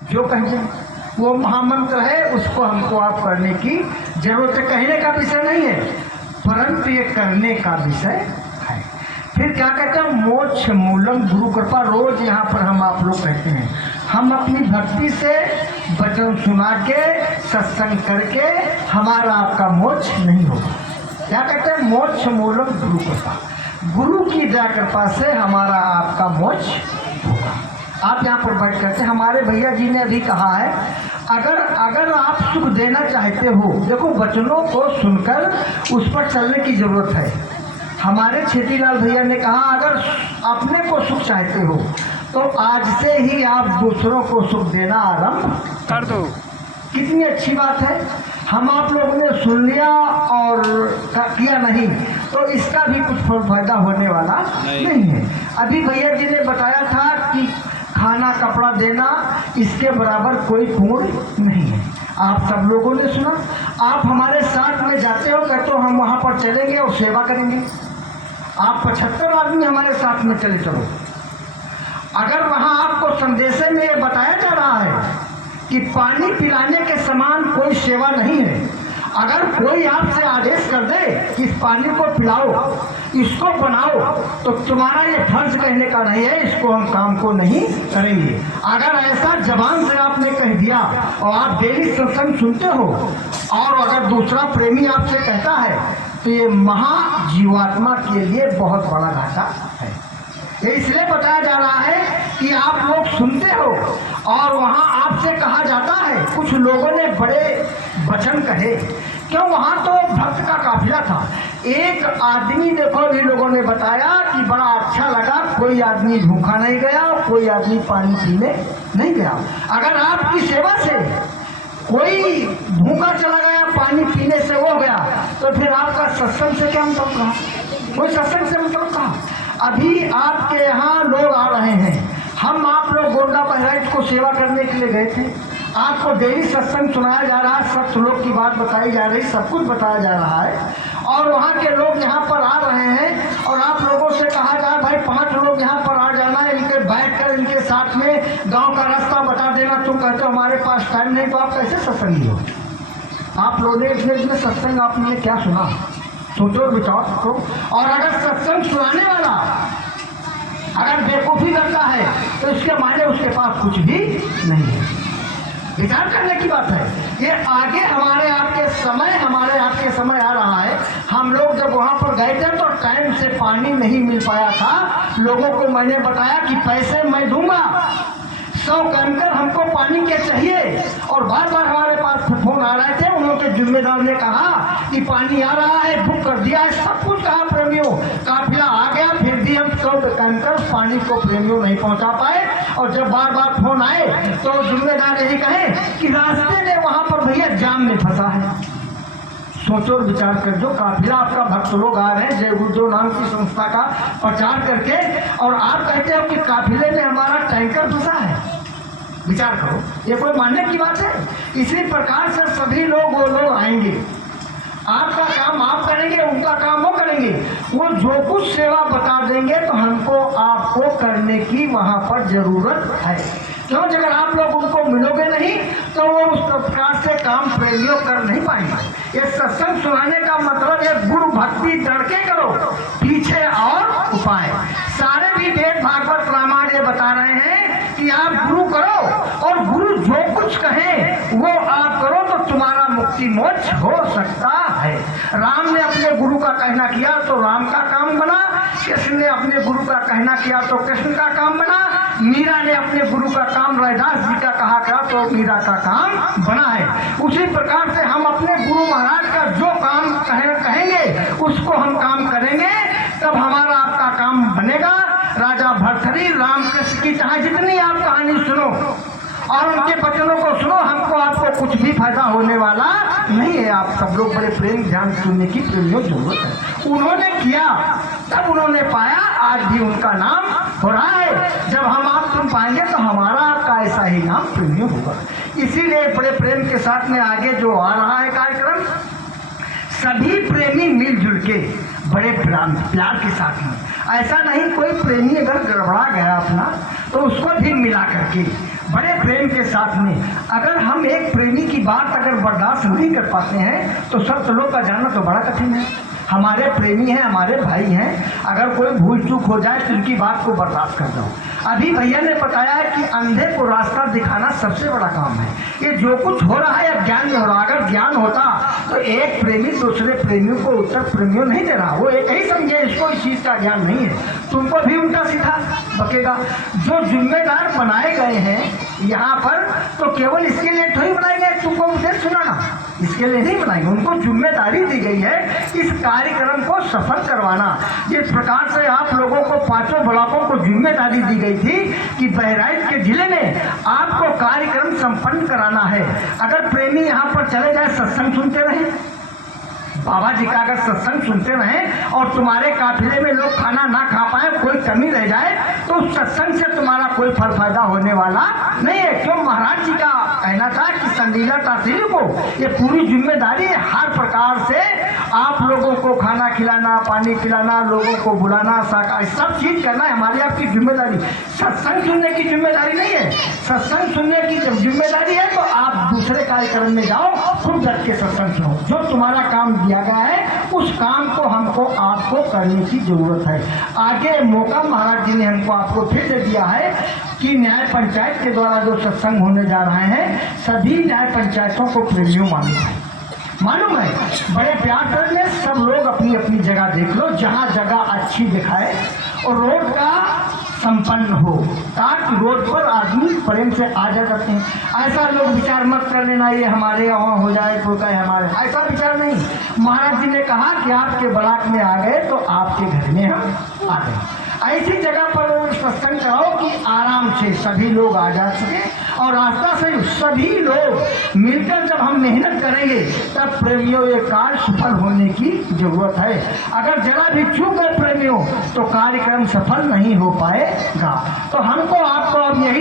जो कहिए वो महामंत्र है, उसको हमको आप करने की जरूरत है। कहने का विषय नहीं है, परंतु ये करने का विषय है। फिर क्या कहते हैं, मोक्ष मूलम गुरु कृपा। रोज यहाँ पर हम आप लोग कहते हैं, हम अपनी भक्ति से वचन सुना के सत्संग करके हमारा आपका मोक्ष नहीं होगा। क्या कहते हैं, मोक्ष मूलम गुरु कृपा। गुरु की दया कृपा से हमारा आपका मोक्ष होगा। आप यहाँ पर बैठ करके, हमारे भैया जी ने अभी कहा है, अगर आप सुख देना चाहते हो, देखो वचनों को सुनकर उस पर चलने की जरूरत है। हमारे छेतीलाल भैया ने कहा, अगर अपने को सुख चाहते हो तो आज से ही आप दूसरों को सुख देना आरंभ कर दो। कितनी अच्छी बात है। हम आप लोगों ने सुन लिया और किया नहीं तो इसका भी कुछ फायदा होने वाला नहीं है। अभी भैया जी ने बताया था कि खाना कपड़ा देना इसके बराबर कोई पुण्य नहीं है। आप सब लोगों ने सुना। आप हमारे साथ में जाते हो, कहते हो हम वहाँ पर चलेंगे और सेवा करेंगे। आप 75 आदमी हमारे साथ में चले चलो। अगर वहाँ आपको संदेशे में ये बताया जा रहा है कि पानी पिलाने के समान कोई सेवा नहीं है, अगर कोई आपसे आदेश कर दे कि इस पानी को पिलाओ, इसको बनाओ, तो तुम्हारा ये फर्ज कहने का नहीं है, इसको हम काम को नहीं करेंगे। अगर ऐसा जबान से आपने कह दिया और आप डेली सत्संग सुनते हो और अगर दूसरा प्रेमी आपसे कहता है तो ये महाजीवात्मा के लिए बहुत बड़ा घाटा है। ये इसलिए बताया जा रहा है कि आप लोग सुनते हो और वहाँ आपसे कहा जाता है। कुछ लोगों ने बड़े वचन कहे, क्यों, वहाँ तो भक्त का काफिला था। एक आदमी, देखो भी लोगों ने बताया कि बड़ा अच्छा लगा, कोई आदमी भूखा नहीं गया, कोई आदमी पानी पीने नहीं गया। अगर आपकी सेवा से कोई भूखा चला गया, पानी पीने से वो गया, तो फिर आपका सत्संग से क्या मतलब कहा? कोई सत्संग से मतलब कहा? अभी आपके यहाँ लोग आ रहे हैं, हम आप लोग गोंडा बहराइच को सेवा करने के लिए गए थे। आपको डेली सत्संग सुनाया जा रहा है, सब श्लोक की बात बताई जा रही, सब कुछ बताया जा रहा है और वहाँ के लोग यहाँ पर आ रहे हैं और आप लोगों से कहा जाए भाई 5 लोग यहाँ पर आ जाना है, इनके बैठ कर इनके साथ में गांव का रास्ता बता देना। तुम कहते हो हमारे पास टाइम नहीं, तो आप कैसे सत्संगी हो? आप लोगों ने सत्संग आपने क्या सुना, सोचो और विचार करो। और अगर सत्संग सुनाने वाला अगर बेवकूफ़ी करता है तो इसके मायने उसके पास कुछ भी नहीं है। विचार करने की बात है। ये आगे हमारे आपके समय आ रहा है। हम लोग जब वहाँ पर गए थे तो टाइम से पानी नहीं मिल पाया था। लोगों को मैंने बताया कि पैसे मैं दूंगा, 100 कैंकर हमको पानी के चाहिए, और बार बार हमारे पास फोन आ रहे थे। उन्होंने जिम्मेदार ने कहा कि पानी आ रहा है, बुक कर दिया है, सब कुछ कहा प्रेमियों, काफिला आ गया, फिर भी हम 100 कैंकर पानी को प्रेमियों नहीं पहुंचा पाए। और जब बार बार फोन आए तो जिम्मेदार यही कहे कि रास्ते में वहां पर भैया जाम में फंसा है। सोचो और विचार कर, जो काफिला आपका भक्त लोग आ रहे हैं जय गुरुदेव नाम की संस्था का प्रचार करके, और आप कहते हो कि काफिले में हमारा टैंकर फंसा है। विचार करो, ये कोई मानने की बात है? इसी प्रकार से सभी लोग वो लोग आएंगे, आपका काम आप करेंगे, उनका काम वो करेंगे। वो जो कुछ सेवा बता देंगे तो हमको आपको करने की वहाँ पर जरूरत है। क्यों? अगर आप लोग उनको मिलोगे नहीं तो वो उस प्रकार से काम प्रेमियों कर नहीं पाएंगे। ये सत्संग सुनाने का मतलब है गुरु भक्ति डरके करो, पीछे और उपाय। सारे भी वेद भागवत रामायण ये बता रहे हैं कि आप गुरु करो और गुरु जो कुछ कहे वो आप करो तो तुम्हारा मुक्ति मोक्ष हो सकता है। राम ने अपने गुरु का कहना किया तो राम का काम बना, कृष्ण ने अपने गुरु का कहना किया तो कृष्ण का काम बना, मीरा ने अपने गुरु का काम रैदास जी का कहा तो मीरा का काम बना है। उसी प्रकार से हम अपने गुरु महाराज का जो काम कहेंगे उसको हम काम करेंगे, तब हमारा आपका काम बनेगा। राजा भर्तृहरि रामकृष्ण की चाहे जितनी आप कहानी सुनो और उनके वचनों को सुनो, हमको आपको कुछ भी फायदा होने वाला नहीं है। आप सब लोग बड़े प्रेम ध्यान सुनने की प्रेमियों जरूरत है। उन्होंने किया तब उन्होंने पाया, आज भी उनका नाम हो रहा है। जब हम आप सुन पाएंगे तो हमारा आपका ऐसा ही नाम प्रेमियों होगा। इसीलिए बड़े प्रेम के साथ में आगे जो आ रहा है कार्यक्रम, सभी प्रेमी मिलजुल के बड़े प्यार के साथ में, ऐसा नहीं कोई प्रेमी अगर गड़बड़ा गया अपना तो उसको भी मिला करके बड़े प्रेम के साथ में अगर हम एक प्रेमी की बात अगर बर्दाश्त नहीं कर पाते हैं तो सब लोग का जानना तो बड़ा कठिन है। हमारे प्रेमी हैं, हमारे भाई हैं, अगर कोई भूल चूक हो जाए तो उनकी बात को बर्दाश्त कर दो। अभी भैया ने बताया है कि अंधे को रास्ता दिखाना सबसे बड़ा काम है। ये जो कुछ हो रहा है अब ज्ञान में हो रहा, अगर ज्ञान होता तो एक प्रेमी दूसरे प्रेमियों को उत्तर प्रेमियों नहीं दे रहा, वो एक ही समझे इसको इस चीज़ का ज्ञान नहीं है, तुमको भी उल्टा सीधा बकेगा। जो जिम्मेदार बनाए गए हैं यहाँ पर तो केवल इसके लिए थोड़ी बनाए गए तुमको उपदेश सुनाना, इसके लिए नहीं बनाएंगे। उनको जिम्मेदारी दी गई है इस कार्यक्रम को सफल करवाना। जिस प्रकार से आप लोगों को 5 ब्लॉकों को जिम्मेदारी दी गई थी कि बहराइच के जिले में आपको कार्यक्रम संपन्न कराना है। अगर प्रेमी यहाँ पर चले जाए सत्संग सुनते रहे, बाबा जी का अगर सत्संग सुनते रहें और तुम्हारे काफिले में लोग खाना ना खा पाए, कोई कमी रह जाए, तो उस सत्संग से तुम्हारा कोई फल फायदा होने वाला नहीं है। क्यों? महाराज जी का कहना था कि संडीला तहसील को ये पूरी जिम्मेदारी है, हर प्रकार से आप लोगों को खाना खिलाना, पानी पिलाना, लोगों को बुलाना, शाकाहारी सब चीज करना है हमारी आपकी जिम्मेदारी। सत्संग सुनने की जिम्मेदारी नहीं है। सत्संग सुनने की जब जिम्मेदारी है तो आप दूसरे कार्यक्रम में जाओ, खुद डट के सत्संग सुनो। जो तुम्हारा काम दिया गया है उस काम को हमको आपको करने की जरूरत है। आगे मौका महाराज जी ने हमको आपको फिर दे दिया है कि न्याय पंचायत के द्वारा जो सत्संग होने जा रहे हैं सभी न्याय पंचायतों को प्रेमियों मालूम है। बड़े प्यार से सब लोग अपनी अपनी जगह देख लो, जहाँ जगह अच्छी दिखाए और रोड का संपन्न हो, ताकि रोड पर आदमी प्रेम से आ जा सकते हैं। ऐसा लोग विचार मत कर लेना ये हमारे यहाँ हो जाए तो कहे हमारे, ऐसा विचार नहीं। महाराज जी ने कहा कि आपके ब्लॉक में आ गए तो आपके घर में हम आ गए। ऐसी जगह पर सत्संग कराओ कि आराम से सभी लोग आ जा सके और रास्ता से सभी लोग मिलकर जब हम मेहनत करेंगे तब प्रेमियों ये कार्य सफल होने की जरूरत है। अगर जरा भी चूक गए प्रेमियों तो कार्यक्रम सफल नहीं हो पाएगा। तो हमको आपको अब यही